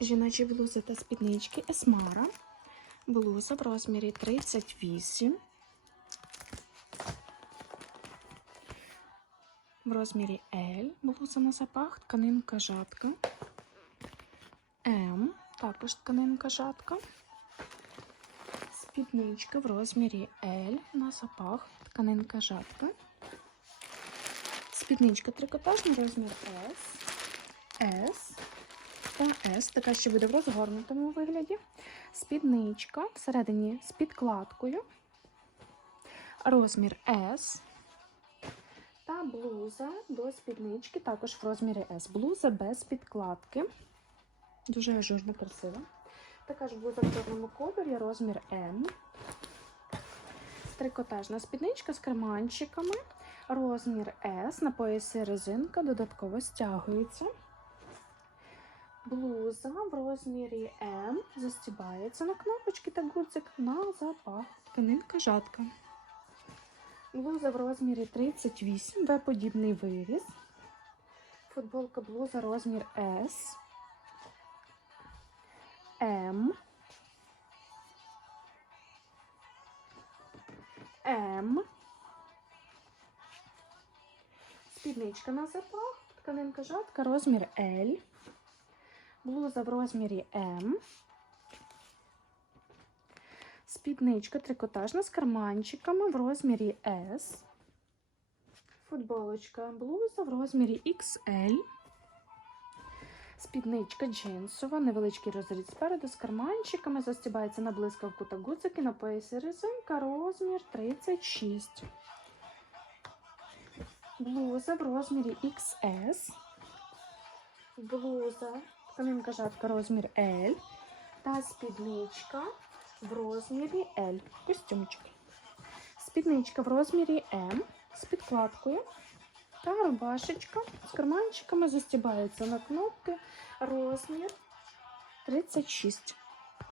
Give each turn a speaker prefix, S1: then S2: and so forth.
S1: Жіночі блузи та спіднички Есмара. Блуза в розмірі 38. В розмірі L. Блуза на запах, тканинка жатка. М. Також тканинка жатка. Спідничка в розмірі L на запах, тканинка жатка. Спідничка трикотажна, розмір S. S та S, така ще буде в розгорнутому вигляді. Спідничка всередині з підкладкою. Розмір S. Та блуза до спіднички також в розмірі S. Блуза без підкладки. Дуже ажурно красива. Така ж блуза в чорному кольорі, розмір М. Трикотажна спідничка з карманчиками. Розмір S на поясі резинка додатково стягується. Блуза в розмірі М застібається на кнопочки та гудзик на запах. Тканинка жатка. Блуза в розмірі 38, В-подібний виріз. Футболка блуза розмір S. М. М. Спідничка на запах, тканинка жатка, розмір L. Блуза в розмірі М. Спідничка трикотажна з карманчиками в розмірі S. Футболочка блуза в розмірі XL. Спідничка джинсова, невеличкий розріз спереду з карманчиками, застібається на блискавку та гудзики на поясі резинка, розмір 36. Блуза в розмірі XS. Блуза, тканинка жатка розмір L. Та спідничка в розмірі L. Костюмчик. Спідничка в розмірі М з підкладкою. Та рубашечка з карманчиками застібається на кнопки. Розмір 36.